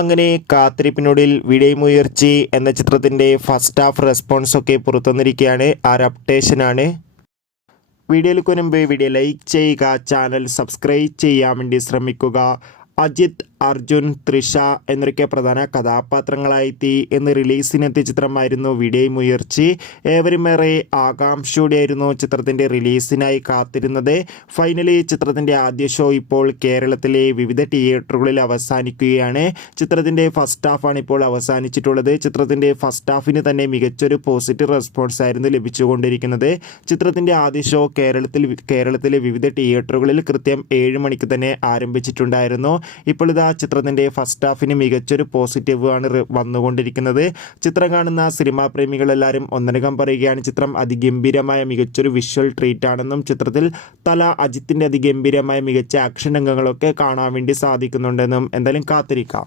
അങ്ങനെ കാത്തിരിപ്പിനൊടുവിൽ വിടയുമുയർച്ചി എന്ന ചിത്രത്തിൻ്റെ ഫസ്റ്റ് ഹാഫ് റെസ്പോൺസൊക്കെ പുറത്തുവന്നിരിക്കുകയാണ്. ആ ഒരു അപ്ഡേഷനാണ്. വീഡിയോയിലേക്ക് മുൻപ് വീഡിയോ ലൈക്ക് ചെയ്യുക, ചാനൽ സബ്സ്ക്രൈബ് ചെയ്യാൻ വേണ്ടി ശ്രമിക്കുക. അജിത്, അർജുൻ, തൃഷ എന്നൊക്കെ പ്രധാന കഥാപാത്രങ്ങളായെത്തി എന്ന് റിലീസിനെത്തിയ ചിത്രമായിരുന്നു വിടയുമുയർച്ചി. ഏവരുമേറെ ആകാംക്ഷയോടെയായിരുന്നു ചിത്രത്തിൻ്റെ റിലീസിനായി കാത്തിരുന്നത്. ഫൈനലി ചിത്രത്തിൻ്റെ ആദ്യ ഷോ ഇപ്പോൾ കേരളത്തിലെ വിവിധ തിയേറ്ററുകളിൽ അവസാനിക്കുകയാണ്. ചിത്രത്തിൻ്റെ ഫസ്റ്റ് ഹാഫാണ് ഇപ്പോൾ അവസാനിച്ചിട്ടുള്ളത്. ചിത്രത്തിൻ്റെ ഫസ്റ്റ് ഹാഫിന് തന്നെ മികച്ചൊരു പോസിറ്റീവ് റെസ്പോൺസ് ആയിരുന്നു ലഭിച്ചുകൊണ്ടിരിക്കുന്നത്. ചിത്രത്തിൻ്റെ ആദ്യ ഷോ കേരളത്തിലെ വിവിധ തിയേറ്ററുകളിൽ കൃത്യം 7 മണിക്ക് തന്നെ ആരംഭിച്ചിട്ടുണ്ടായിരുന്നു. ഇപ്പോൾ ഇതാ ചിത്രത്തിൻ്റെ ഫസ്റ്റ് ഹാഫിന് മികച്ചൊരു പോസിറ്റീവ് ആണ് വന്നുകൊണ്ടിരിക്കുന്നത്. ചിത്രം കാണുന്ന സിനിമാ പ്രേമികളെല്ലാവരും ഒന്നടങ്കം പറയുകയാണ് ചിത്രം അതിഗംഭീരമായ മികച്ചൊരു വിഷ്വൽ ട്രീറ്റ് ആണെന്നും ചിത്രത്തിൽ അജിത്തിൻ്റെ അതിഗംഭീരമായ മികച്ച ആക്ഷൻ രംഗങ്ങളൊക്കെ കാണാൻ വേണ്ടി സാധിക്കുന്നുണ്ടെന്നും. എന്തായാലും കാത്തിരിക്കാം.